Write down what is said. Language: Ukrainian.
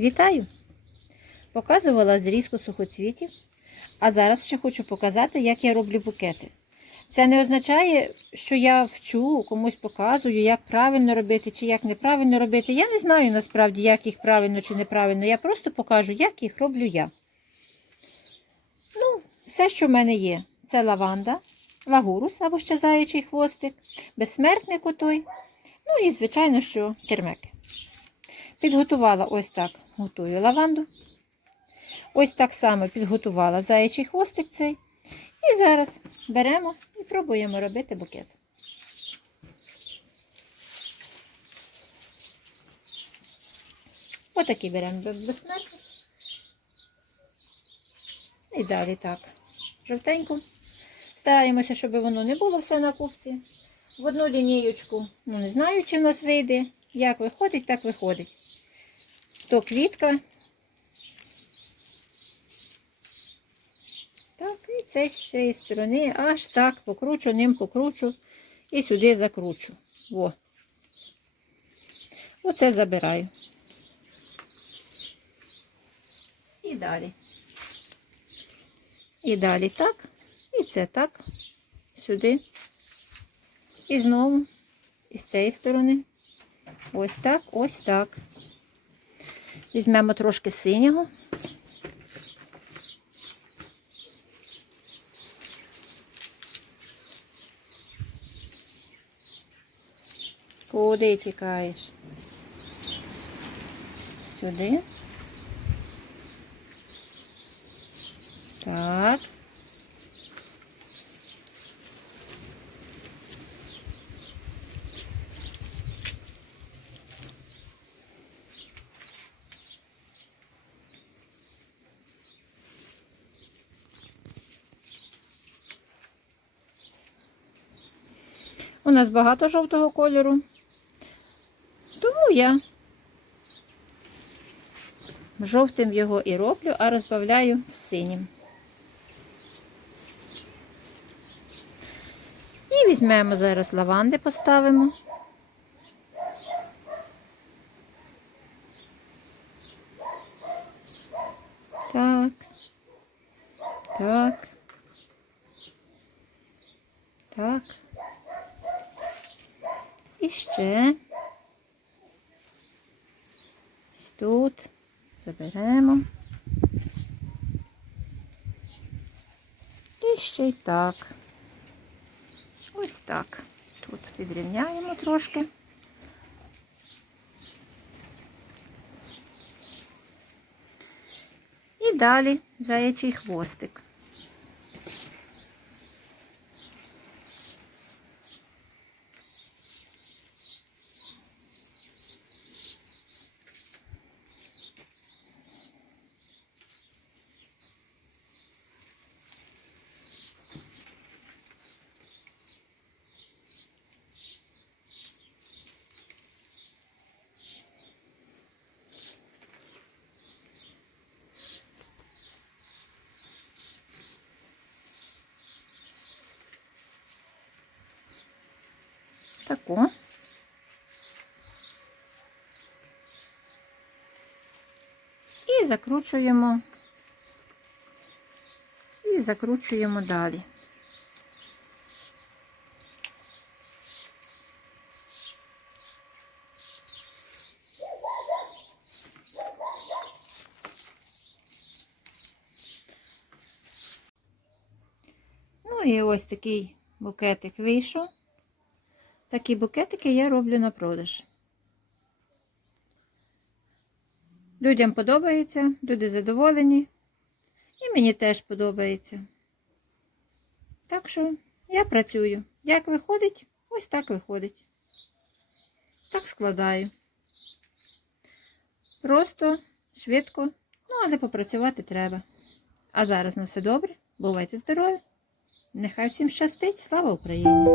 Пам'ятаю, показувала зрізку сухоцвітів, а зараз ще хочу показати, як я роблю букети. Це не означає, що я вчу, комусь показую, як правильно робити чи як неправильно робити. Я не знаю насправді, як їх правильно чи неправильно. Я просто покажу, як їх роблю я. Ну, все, що в мене є, це лаванда, лагурус або ще заячий хвостик, безсмертник отой, ну і, звичайно, що кермеки. Підготувала ось так, готую лаванду. Ось так само підготувала заячий хвостик цей. І зараз беремо і пробуємо робити букет. Отакий беремо безсмертник. І далі так. Жовтенько. Стараємося, щоб воно не було все на купці. В одну лінієчку, ну не знаю, чи в нас вийде. Як виходить, так виходить. То квітка. Так, і це з цієї сторони аж так покручу, ним покручу і сюди закручу. Во. Оце забираю. І далі. І далі так. І це так. Сюди. І знову. І з цієї сторони. Ось так, ось так. Візьмемо трошки синього. Куди тікаєш? Сюди. Так. У нас багато жовтого кольору. Тому я жовтим його і роблю, а розбавляю синім. І візьмемо зараз лаванди, поставимо. Так. Так. І ще тут заберемо. І ще й так. Ось так. Тут підрівняємо трошки. І далі заячий хвостик. Таку. І закручуємо. І закручуємо далі. Ну і ось такий букетик вийшов. Такі букетики я роблю на продаж. Людям подобається, люди задоволені. І мені теж подобається. Так що я працюю. Як виходить, ось так виходить. Так складаю. Просто, швидко, ну, але попрацювати треба. А зараз на все добре. Бувайте здорові! Нехай всім щастить! Слава Україні!